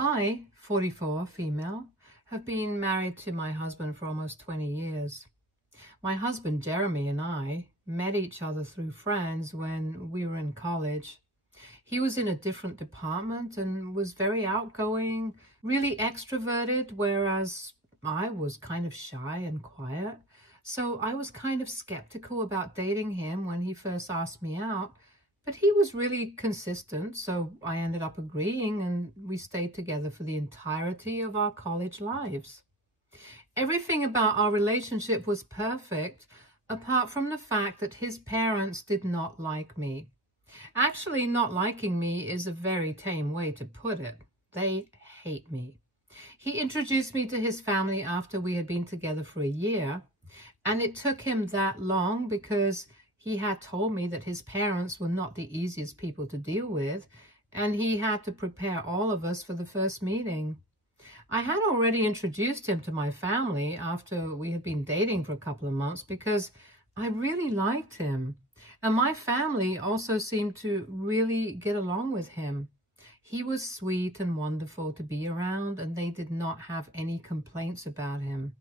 I, 44, female, have been married to my husband for almost 20 years. My husband, Jeremy, and I met each other through friends when we were in college. He was in a different department and was very outgoing, really extroverted, whereas I was kind of shy and quiet. So I was kind of skeptical about dating him when he first asked me out. But he was really consistent, so I ended up agreeing, and we stayed together for the entirety of our college lives. Everything about our relationship was perfect, apart from the fact that his parents did not like me. Actually, not liking me is a very tame way to put it. They hate me. He introduced me to his family after we had been together for a year, and it took him that long because he had told me that his parents were not the easiest people to deal with, and he had to prepare all of us for the first meeting. I had already introduced him to my family after we had been dating for a couple of months because I really liked him. And my family also seemed to really get along with him. He was sweet and wonderful to be around, and they did not have any complaints about him.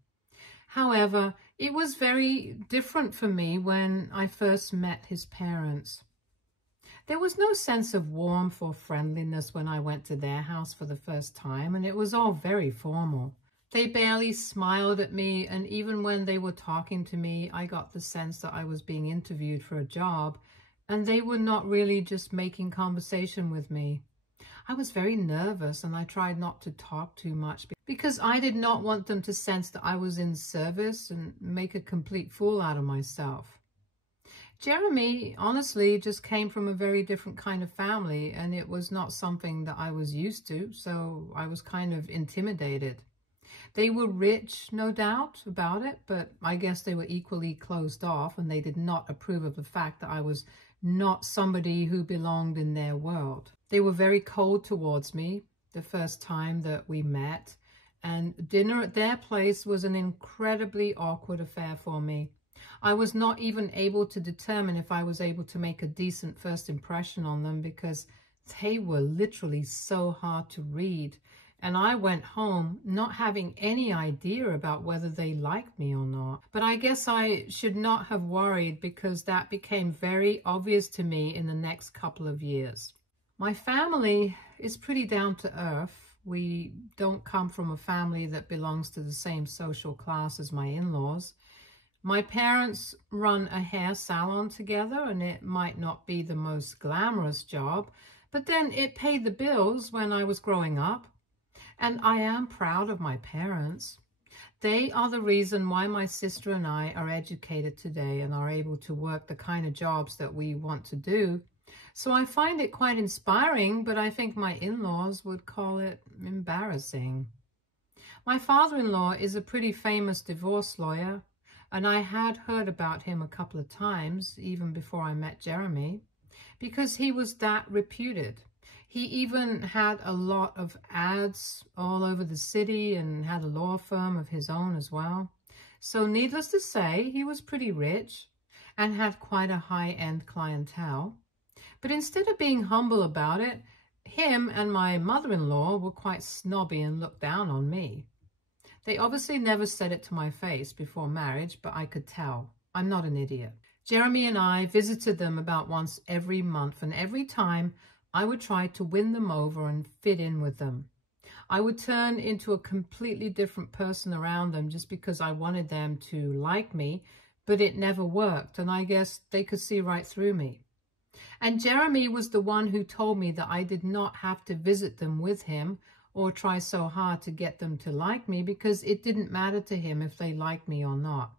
However, it was very different for me when I first met his parents. There was no sense of warmth or friendliness when I went to their house for the first time, and it was all very formal. They barely smiled at me, and even when they were talking to me, I got the sense that I was being interviewed for a job, and they were not really just making conversation with me. I was very nervous, and I tried not to talk too much because I did not want them to sense that I was in service and make a complete fool out of myself. Jeremy, honestly, just came from a very different kind of family, and it was not something that I was used to, so I was kind of intimidated. They were rich, no doubt about it, but I guess they were equally closed off, and they did not approve of the fact that I was not somebody who belonged in their world. They were very cold towards me the first time that we met, and dinner at their place was an incredibly awkward affair for me. I was not even able to determine if I was able to make a decent first impression on them because they were literally so hard to read. And I went home not having any idea about whether they liked me or not. But I guess I should not have worried because that became very obvious to me in the next couple of years. My family is pretty down to earth. We don't come from a family that belongs to the same social class as my in-laws. My parents run a hair salon together, and it might not be the most glamorous job, but then it paid the bills when I was growing up. And I am proud of my parents. They are the reason why my sister and I are educated today and are able to work the kind of jobs that we want to do. So I find it quite inspiring, but I think my in-laws would call it embarrassing. My father-in-law is a pretty famous divorce lawyer, and I had heard about him a couple of times, even before I met Jeremy, because he was that reputed. He even had a lot of ads all over the city and had a law firm of his own as well. So needless to say, he was pretty rich and had quite a high-end clientele. But instead of being humble about it, him and my mother-in-law were quite snobby and looked down on me. They obviously never said it to my face before marriage, but I could tell. I'm not an idiot. Jeremy and I visited them about once every month, and every time I would try to win them over and fit in with them. I would turn into a completely different person around them just because I wanted them to like me, but it never worked, and I guess they could see right through me. And Jeremy was the one who told me that I did not have to visit them with him or try so hard to get them to like me because it didn't matter to him if they liked me or not.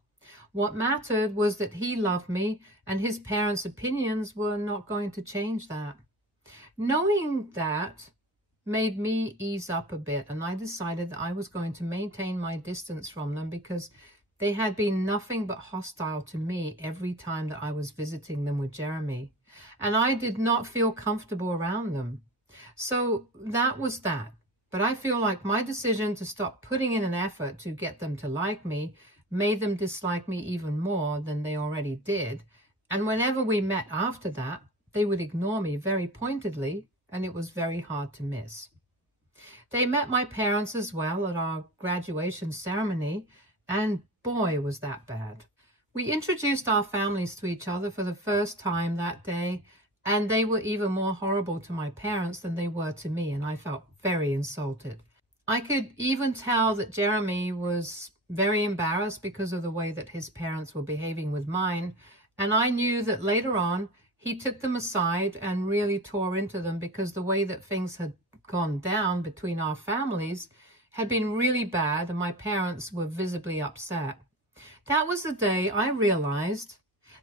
What mattered was that he loved me, and his parents' opinions were not going to change that. Knowing that made me ease up a bit, and I decided that I was going to maintain my distance from them because they had been nothing but hostile to me every time that I was visiting them with Jeremy, and I did not feel comfortable around them. So that was that. But I feel like my decision to stop putting in an effort to get them to like me made them dislike me even more than they already did, and whenever we met after that, they would ignore me very pointedly, and it was very hard to miss. They met my parents as well at our graduation ceremony, and boy, was that bad. We introduced our families to each other for the first time that day, and they were even more horrible to my parents than they were to me, and I felt very insulted. I could even tell that Jeremy was very embarrassed because of the way that his parents were behaving with mine, and I knew that later on he took them aside and really tore into them because the way that things had gone down between our families had been really bad, and my parents were visibly upset. That was the day I realized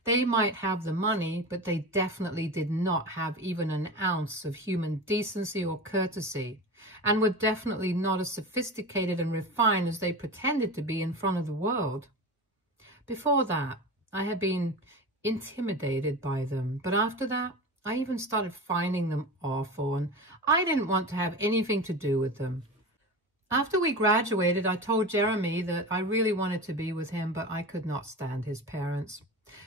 they might have the money, but they definitely did not have even an ounce of human decency or courtesy, and were definitely not as sophisticated and refined as they pretended to be in front of the world. Before that, I had been intimidated by them, but after that, I even started finding them awful, and I didn't want to have anything to do with them. After we graduated, I told Jeremy that I really wanted to be with him, but I could not stand his parents,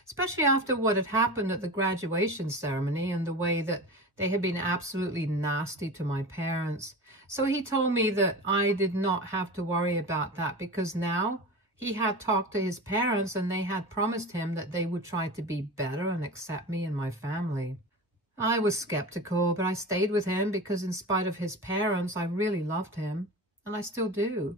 especially after what had happened at the graduation ceremony and the way that they had been absolutely nasty to my parents. So he told me that I did not have to worry about that because now he had talked to his parents and they had promised him that they would try to be better and accept me and my family. I was skeptical, but I stayed with him because in spite of his parents, I really loved him, and I still do.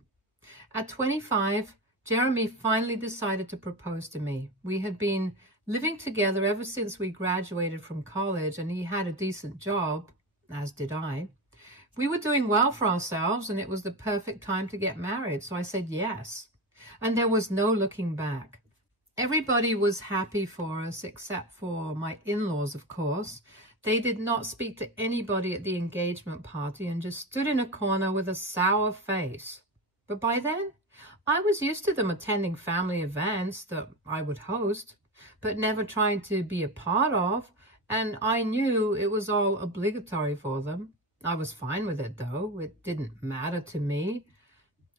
At 25, Jeremy finally decided to propose to me. We had been living together ever since we graduated from college, and he had a decent job, as did I. We were doing well for ourselves, and it was the perfect time to get married, so I said yes. And there was no looking back. Everybody was happy for us, except for my in-laws, of course. They did not speak to anybody at the engagement party and just stood in a corner with a sour face. But by then, I was used to them attending family events that I would host, but never trying to be a part of, and I knew it was all obligatory for them. I was fine with it, though. It didn't matter to me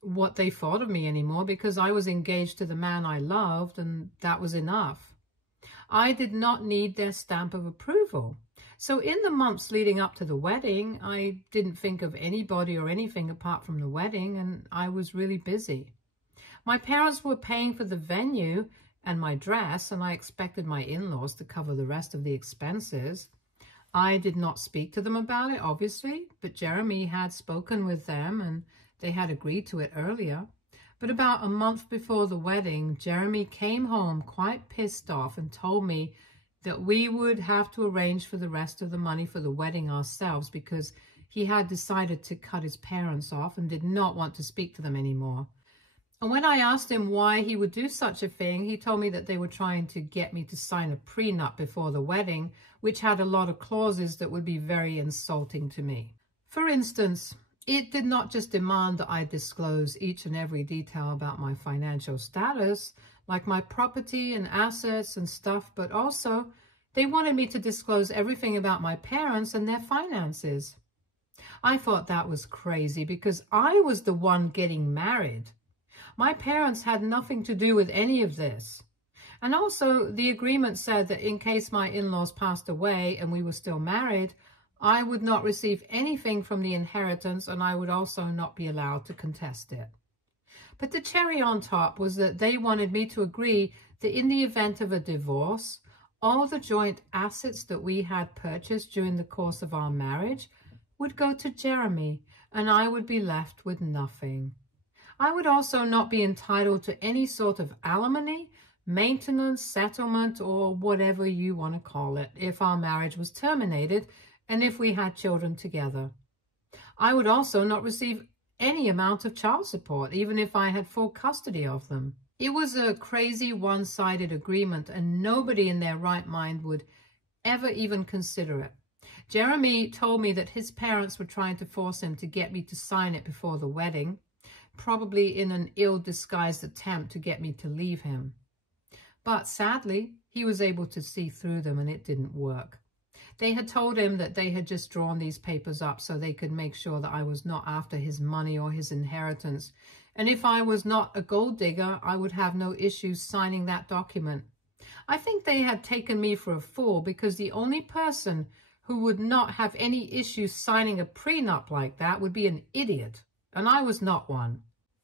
what they thought of me anymore because I was engaged to the man I loved, and that was enough. I did not need their stamp of approval. So in the months leading up to the wedding, I didn't think of anybody or anything apart from the wedding, and I was really busy. My parents were paying for the venue and my dress, and I expected my in-laws to cover the rest of the expenses. I did not speak to them about it, obviously, but Jeremy had spoken with them, and they had agreed to it earlier. But about a month before the wedding, Jeremy came home quite pissed off and told me that we would have to arrange for the rest of the money for the wedding ourselves because he had decided to cut his parents off and did not want to speak to them anymore. And when I asked him why he would do such a thing, he told me that they were trying to get me to sign a prenup before the wedding, which had a lot of clauses that would be very insulting to me. For instance, it did not just demand that I disclose each and every detail about my financial status, like my property and assets and stuff, but also they wanted me to disclose everything about my parents and their finances. I thought that was crazy because I was the one getting married. My parents had nothing to do with any of this. And also the agreement said that in case my in-laws passed away and we were still married, I would not receive anything from the inheritance, and I would also not be allowed to contest it. But the cherry on top was that they wanted me to agree that in the event of a divorce, all the joint assets that we had purchased during the course of our marriage would go to Jeremy, and I would be left with nothing. I would also not be entitled to any sort of alimony, maintenance, settlement, or whatever you want to call it, if our marriage was terminated and if we had children together. I would also not receive any amount of child support, even if I had full custody of them. It was a crazy one-sided agreement, and nobody in their right mind would ever even consider it. Jeremy told me that his parents were trying to force him to get me to sign it before the wedding, probably in an ill-disguised attempt to get me to leave him. But sadly, he was able to see through them, and it didn't work. They had told him that they had just drawn these papers up so they could make sure that I was not after his money or his inheritance. And if I was not a gold digger, I would have no issues signing that document. I think they had taken me for a fool because the only person who would not have any issue signing a prenup like that would be an idiot, and I was not one.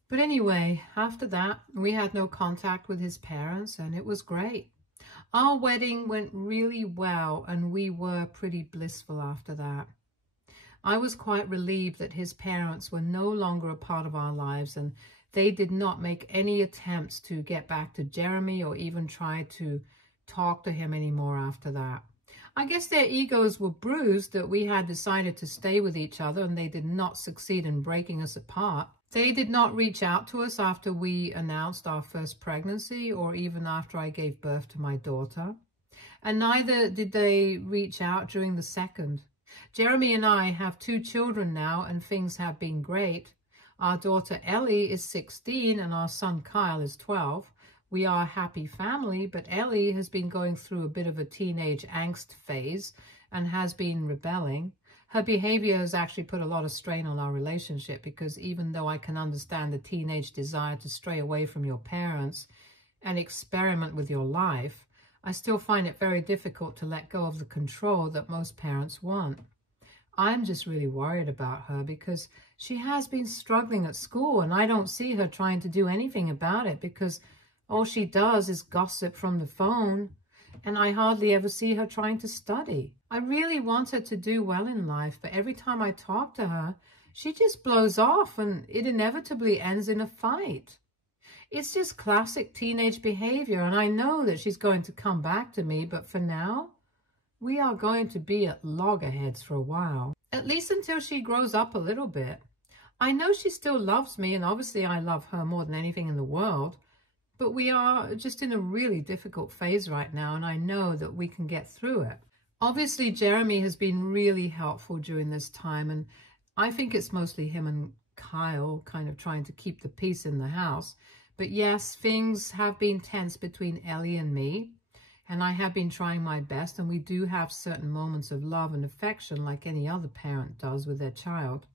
But anyway, after that, we had no contact with his parents, and it was great. Our wedding went really well, and we were pretty blissful after that. I was quite relieved that his parents were no longer a part of our lives, and they did not make any attempts to get back to Jeremy or even try to talk to him anymore after that. I guess their egos were bruised that we had decided to stay with each other, and they did not succeed in breaking us apart. They did not reach out to us after we announced our first pregnancy or even after I gave birth to my daughter. And neither did they reach out during the second. Jeremy and I have 2 children now, and things have been great. Our daughter Ellie is 16 and our son Kyle is 12. We are a happy family, but Ellie has been going through a bit of a teenage angst phase and has been rebelling. Her behavior has actually put a lot of strain on our relationship, because even though I can understand the teenage desire to stray away from your parents and experiment with your life, I still find it very difficult to let go of the control that most parents want. I'm just really worried about her because she has been struggling at school, and I don't see her trying to do anything about it because all she does is gossip from the phone, and I hardly ever see her trying to study. I really want her to do well in life, but every time I talk to her, she just blows off and it inevitably ends in a fight. It's just classic teenage behavior, and I know that she's going to come back to me, but for now, we are going to be at loggerheads for a while, at least until she grows up a little bit. I know she still loves me, and obviously I love her more than anything in the world, but we are just in a really difficult phase right now, and I know that we can get through it. Obviously, Jeremy has been really helpful during this time, and I think it's mostly him and Kyle kind of trying to keep the peace in the house. But yes, things have been tense between Ellie and me, and I have been trying my best, and we do have certain moments of love and affection like any other parent does with their child.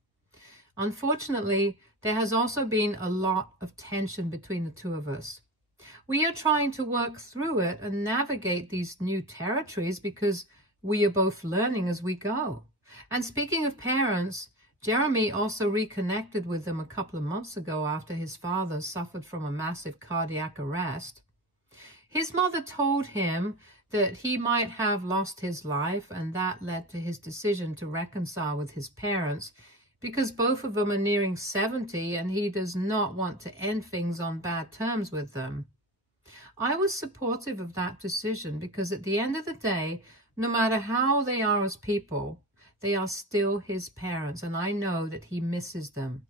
Unfortunately, there has also been a lot of tension between the 2 of us. We are trying to work through it and navigate these new territories because we are both learning as we go. And speaking of parents, Jeremy also reconnected with them a couple of months ago after his father suffered from a massive cardiac arrest. His mother told him that he might have lost his life, and that led to his decision to reconcile with his parents because both of them are nearing 70 and he does not want to end things on bad terms with them. I was supportive of that decision because at the end of the day, no matter how they are as people, they are still his parents, and I know that he misses them.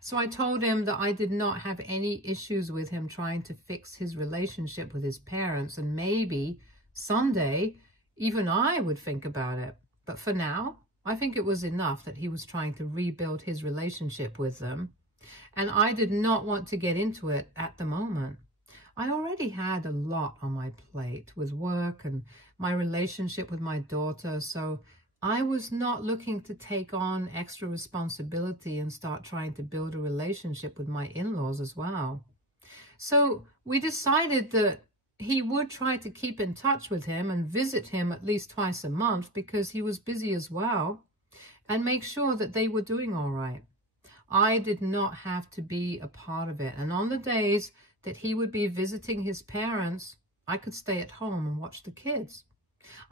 So I told him that I did not have any issues with him trying to fix his relationship with his parents, and maybe someday even I would think about it. But for now, I think it was enough that he was trying to rebuild his relationship with them, and I did not want to get into it at the moment. I already had a lot on my plate with work and my relationship with my daughter, so I was not looking to take on extra responsibility and start trying to build a relationship with my in-laws as well. So we decided that he would try to keep in touch with him and visit him at least twice a month because he was busy as well, and make sure that they were doing all right. I did not have to be a part of it, and on the days that he would be visiting his parents, I could stay at home and watch the kids.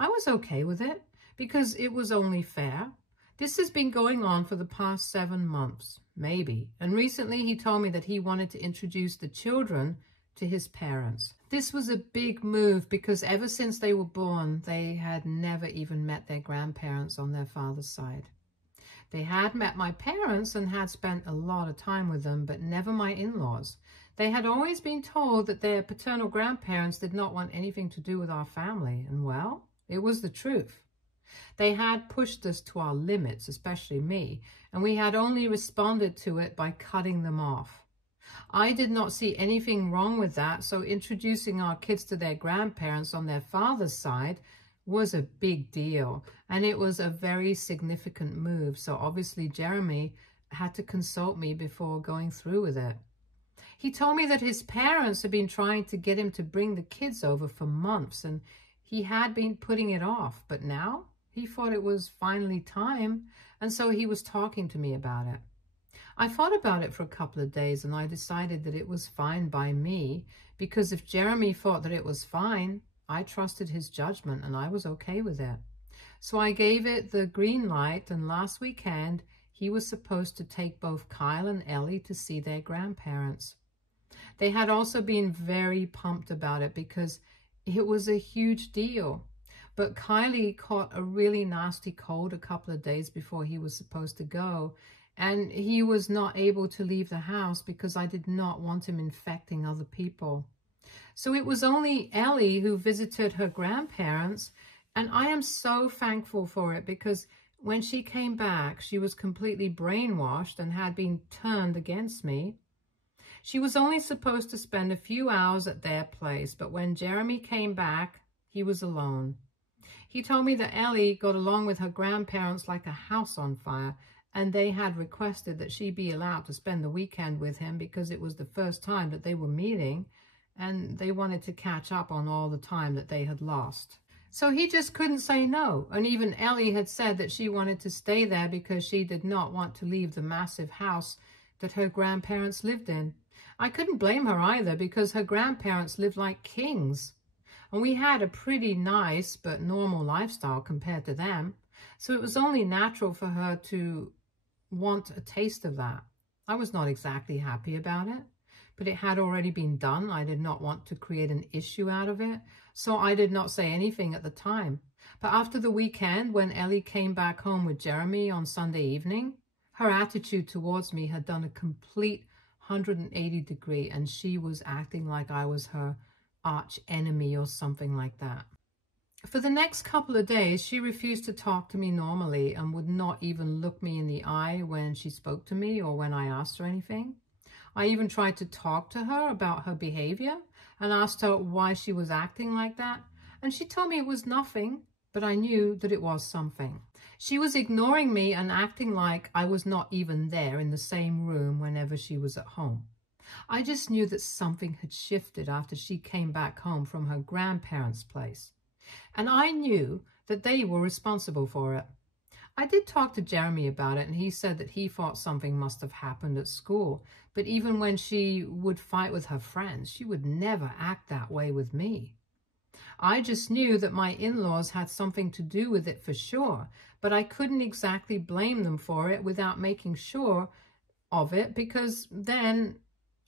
I was okay with it because it was only fair. This has been going on for the past 7 months, maybe. And recently he told me that he wanted to introduce the children to his parents. This was a big move because ever since they were born, they had never even met their grandparents on their father's side. They had met my parents and had spent a lot of time with them, but never my in-laws. They had always been told that their paternal grandparents did not want anything to do with our family, and well, it was the truth. They had pushed us to our limits, especially me, and we had only responded to it by cutting them off. I did not see anything wrong with that, so introducing our kids to their grandparents on their father's side was a big deal, and it was a very significant move, so obviously Jeremy had to consult me before going through with it. He told me that his parents had been trying to get him to bring the kids over for months, and he had been putting it off, but now He thought it was finally time, and so he was talking to me about it. I thought about it for a couple of days, and I decided that it was fine by me, because if Jeremy thought that it was fine, I trusted his judgment and I was okay with it. So I gave it the green light, and last weekend he was supposed to take both Kyle and Ellie to see their grandparents. They had also been very pumped about it because it was a huge deal. But Kylie caught a really nasty cold a couple of days before he was supposed to go, and he was not able to leave the house because I did not want him infecting other people. So it was only Ellie who visited her grandparents, and I am so thankful for it because when she came back, she was completely brainwashed and had been turned against me. She was only supposed to spend a few hours at their place, but when Jeremy came back, he was alone. He told me that Ellie got along with her grandparents like a house on fire, and they had requested that she be allowed to spend the weekend with him because it was the first time that they were meeting, and they wanted to catch up on all the time that they had lost. So he just couldn't say no, and even Ellie had said that she wanted to stay there because she did not want to leave the massive house that her grandparents lived in. I couldn't blame her either because her grandparents lived like kings, and we had a pretty nice but normal lifestyle compared to them, so it was only natural for her to want a taste of that. I was not exactly happy about it, but it had already been done. I did not want to create an issue out of it, so I did not say anything at the time. But after the weekend, when Ellie came back home with Jeremy on Sunday evening, her attitude towards me had done a complete 180 degree, and she was acting like I was her arch enemy or something like that. For the next couple of days, she refused to talk to me normally and would not even look me in the eye when she spoke to me or when I asked her anything. I even tried to talk to her about her behavior and asked her why she was acting like that, and she told me it was nothing, but I knew that it was something. She was ignoring me and acting like I was not even there in the same room whenever she was at home. I just knew that something had shifted after she came back home from her grandparents' place, and I knew that they were responsible for it. I did talk to Jeremy about it, and he said that he thought something must have happened at school, but even when she would fight with her friends, she would never act that way with me. I just knew that my in-laws had something to do with it for sure, but I couldn't exactly blame them for it without making sure of it, because then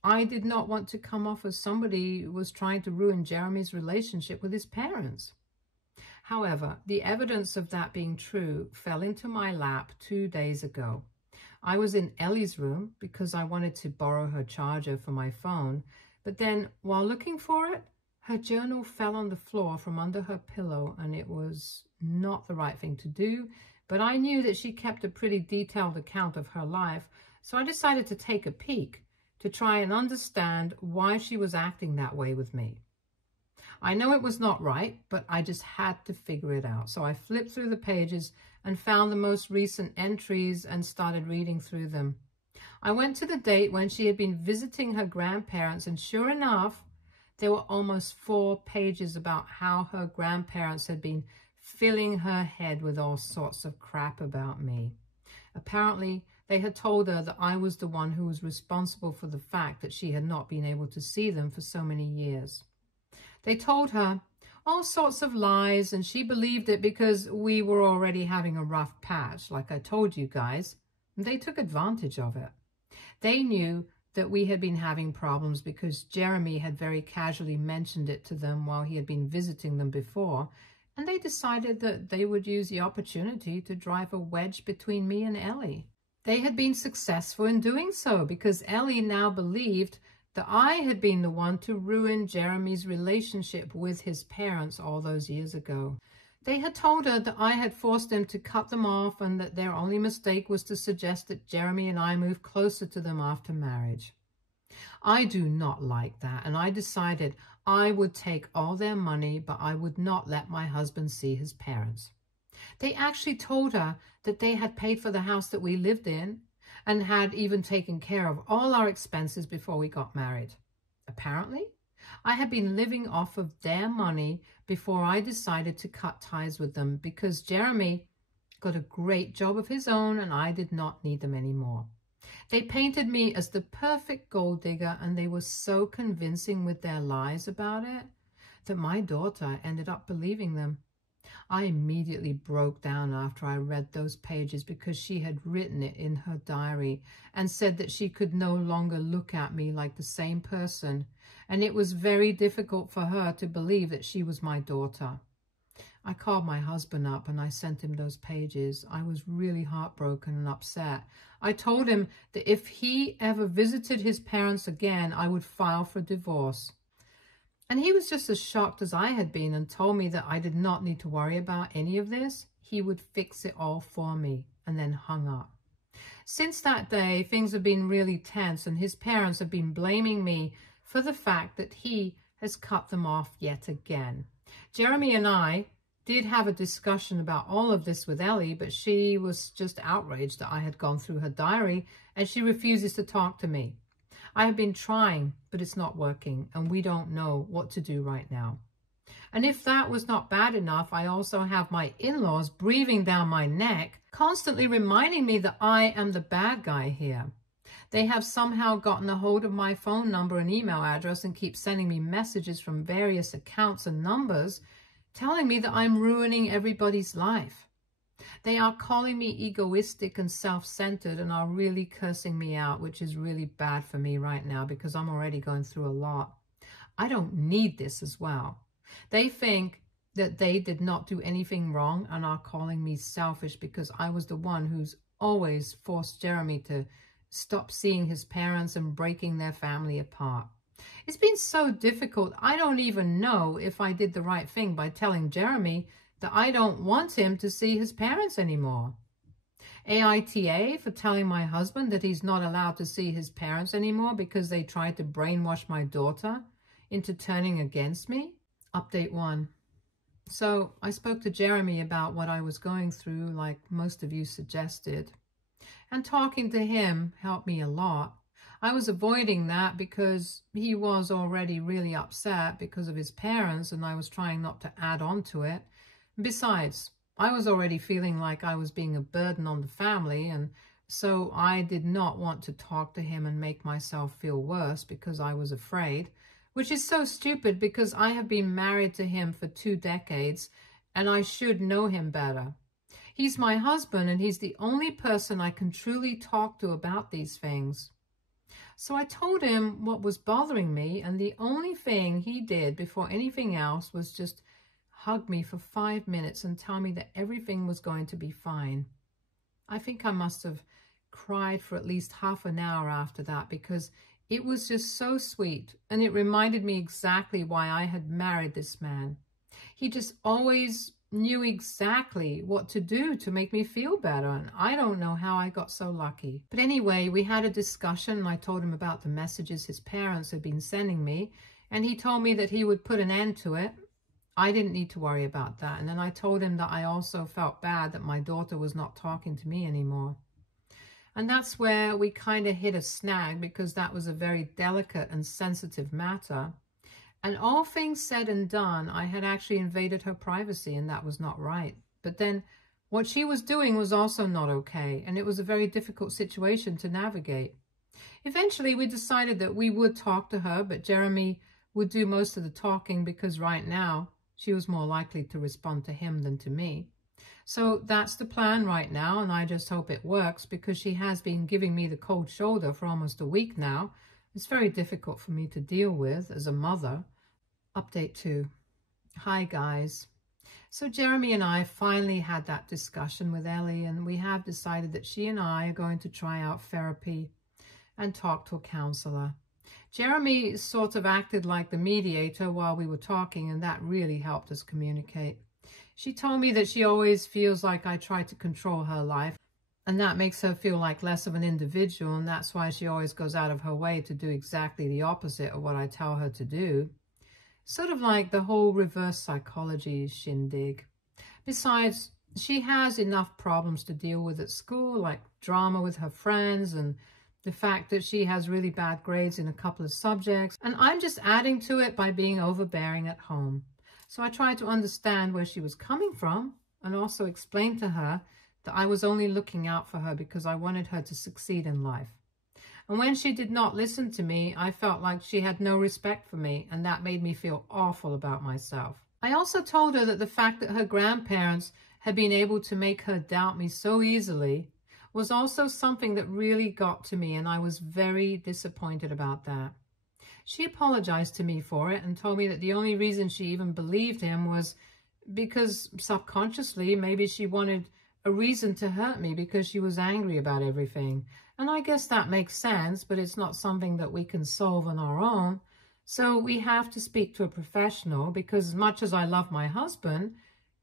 I did not want to come off as somebody who was trying to ruin Jeremy's relationship with his parents. However, the evidence of that being true fell into my lap 2 days ago. I was in Ellie's room because I wanted to borrow her charger for my phone, but then while looking for it, her journal fell on the floor from under her pillow, and it was not the right thing to do, but I knew that she kept a pretty detailed account of her life, so I decided to take a peek to try and understand why she was acting that way with me. I know it was not right, but I just had to figure it out. So I flipped through the pages and found the most recent entries and started reading through them. I went to the date when she had been visiting her grandparents, and sure enough, there were almost 4 pages about how her grandparents had been filling her head with all sorts of crap about me. Apparently, they had told her that I was the one who was responsible for the fact that she had not been able to see them for so many years. They told her all sorts of lies, and she believed it because we were already having a rough patch, like I told you guys. They took advantage of it. They knew that we had been having problems because Jeremy had very casually mentioned it to them while he had been visiting them before, and they decided that they would use the opportunity to drive a wedge between me and Ellie. They had been successful in doing so because Ellie now believed that I had been the one to ruin Jeremy's relationship with his parents all those years ago. They had told her that I had forced them to cut them off and that their only mistake was to suggest that Jeremy and I move closer to them after marriage. I do not like that, and I decided I would take all their money, but I would not let my husband see his parents. They actually told her that they had paid for the house that we lived in and had even taken care of all our expenses before we got married. Apparently, I had been living off of their money before I decided to cut ties with them because Jeremy got a great job of his own and I did not need them anymore. They painted me as the perfect gold digger, and they were so convincing with their lies about it that my daughter ended up believing them. I immediately broke down after I read those pages because she had written it in her diary and said that she could no longer look at me like the same person, and it was very difficult for her to believe that she was my daughter. I called my husband up and I sent him those pages. I was really heartbroken and upset. I told him that if he ever visited his parents again, I would file for divorce. And he was just as shocked as I had been and told me that I did not need to worry about any of this. He would fix it all for me, and then hung up. Since that day, things have been really tense, and his parents have been blaming me for the fact that he has cut them off yet again. Jeremy and I did have a discussion about all of this with Ellie, but she was just outraged that I had gone through her diary, and she refuses to talk to me. I have been trying, but it's not working, and we don't know what to do right now. And if that was not bad enough, I also have my in-laws breathing down my neck, constantly reminding me that I am the bad guy here. They have somehow gotten a hold of my phone number and email address and keep sending me messages from various accounts and numbers, telling me that I'm ruining everybody's life. They are calling me egoistic and self-centered and are really cursing me out, which is really bad for me right now because I'm already going through a lot. I don't need this as well. They think that they did not do anything wrong and are calling me selfish because I was the one who's always forced Jeremy to stop seeing his parents and breaking their family apart. It's been so difficult. I don't even know if I did the right thing by telling Jeremy that I don't want him to see his parents anymore. AITA for telling my husband that he's not allowed to see his parents anymore because they tried to brainwash my daughter into turning against me. Update 1. So I spoke to Jeremy about what I was going through, like most of you suggested. And talking to him helped me a lot. I was avoiding that because he was already really upset because of his parents, and I was trying not to add on to it. Besides, I was already feeling like I was being a burden on the family, and so I did not want to talk to him and make myself feel worse because I was afraid, which is so stupid because I have been married to him for 2 decades and I should know him better. He's my husband and he's the only person I can truly talk to about these things. So I told him what was bothering me, and the only thing he did before anything else was just hug me for 5 minutes and tell me that everything was going to be fine. I think I must have cried for at least half an hour after that because it was just so sweet, and it reminded me exactly why I had married this man. He just always knew exactly what to do to make me feel better, and I don't know how I got so lucky. But anyway, we had a discussion and I told him about the messages his parents had been sending me, and he told me that he would put an end to it. I didn't need to worry about that. And then I told him that I also felt bad that my daughter was not talking to me anymore. And that's where we kind of hit a snag because that was a very delicate and sensitive matter. And all things said and done, I had actually invaded her privacy, and that was not right. But then what she was doing was also not okay, and it was a very difficult situation to navigate. Eventually, we decided that we would talk to her, but Jeremy would do most of the talking because right now she was more likely to respond to him than to me. So that's the plan right now, and I just hope it works because she has been giving me the cold shoulder for almost a week now. It's very difficult for me to deal with as a mother. Update 2. Hi guys. So Jeremy and I finally had that discussion with Ellie, and we have decided that she and I are going to try out therapy and talk to a counselor. Jeremy sort of acted like the mediator while we were talking, and that really helped us communicate. She told me that she always feels like I try to control her life, and that makes her feel like less of an individual, and that's why she always goes out of her way to do exactly the opposite of what I tell her to do. Sort of like the whole reverse psychology shindig. Besides, she has enough problems to deal with at school, like drama with her friends and the fact that she has really bad grades in a couple of subjects, and I'm just adding to it by being overbearing at home. So I tried to understand where she was coming from and also explain to her that I was only looking out for her because I wanted her to succeed in life. And when she did not listen to me, I felt like she had no respect for me, and that made me feel awful about myself. I also told her that the fact that her grandparents had been able to make her doubt me so easily was also something that really got to me, and I was very disappointed about that. She apologized to me for it and told me that the only reason she even believed him was because subconsciously maybe she wanted a reason to hurt me because she was angry about everything. And I guess that makes sense, but it's not something that we can solve on our own. So we have to speak to a professional, because as much as I love my husband,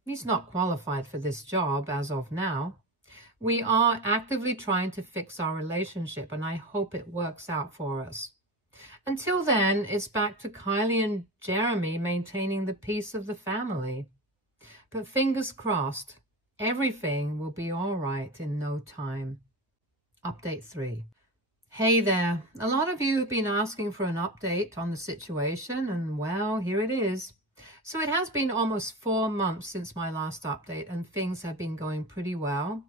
he's not qualified for this job as of now. We are actively trying to fix our relationship, and I hope it works out for us. Until then, it's back to Kylie and Jeremy maintaining the peace of the family. But fingers crossed, everything will be all right in no time. Update 3. Hey there. A lot of you have been asking for an update on the situation, and well, here it is. So it has been almost 4 months since my last update, and things have been going pretty well.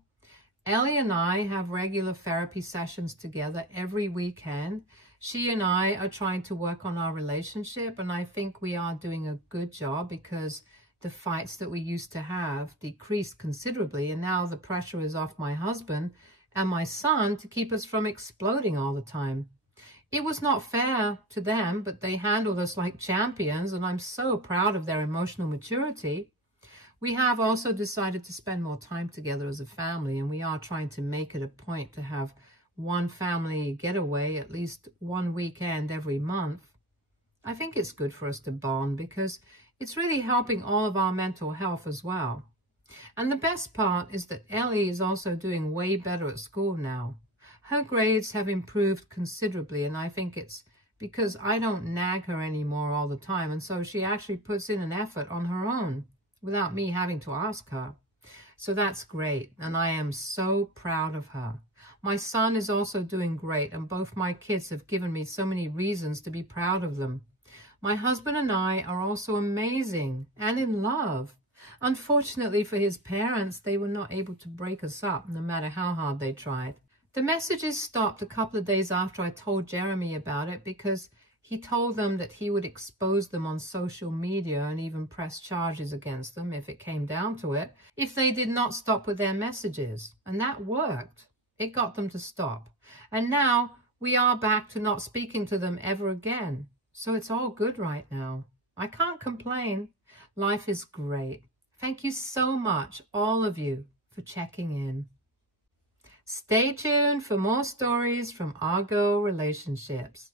Ellie and I have regular therapy sessions together every weekend. She and I are trying to work on our relationship, and I think we are doing a good job because the fights that we used to have decreased considerably, and now the pressure is off my husband and my son to keep us from exploding all the time. It was not fair to them, but they handled us like champions, and I'm so proud of their emotional maturity. We have also decided to spend more time together as a family, and we are trying to make it a point to have one family getaway at least one weekend every month. I think it's good for us to bond because it's really helping all of our mental health as well. And the best part is that Ellie is also doing way better at school now. Her grades have improved considerably, and I think it's because I don't nag her anymore all the time, and so she actually puts in an effort on her own without me having to ask her. So that's great, and I am so proud of her. My son is also doing great, and both my kids have given me so many reasons to be proud of them. My husband and I are also amazing and in love. Unfortunately for his parents, they were not able to break us up, no matter how hard they tried. The messages stopped a couple of days after I told Jeremy about it, because he told them that he would expose them on social media and even press charges against them, if it came down to it, if they did not stop with their messages. And that worked. It got them to stop. And now we are back to not speaking to them ever again. So it's all good right now. I can't complain. Life is great. Thank you so much, all of you, for checking in. Stay tuned for more stories from Argo Relationships.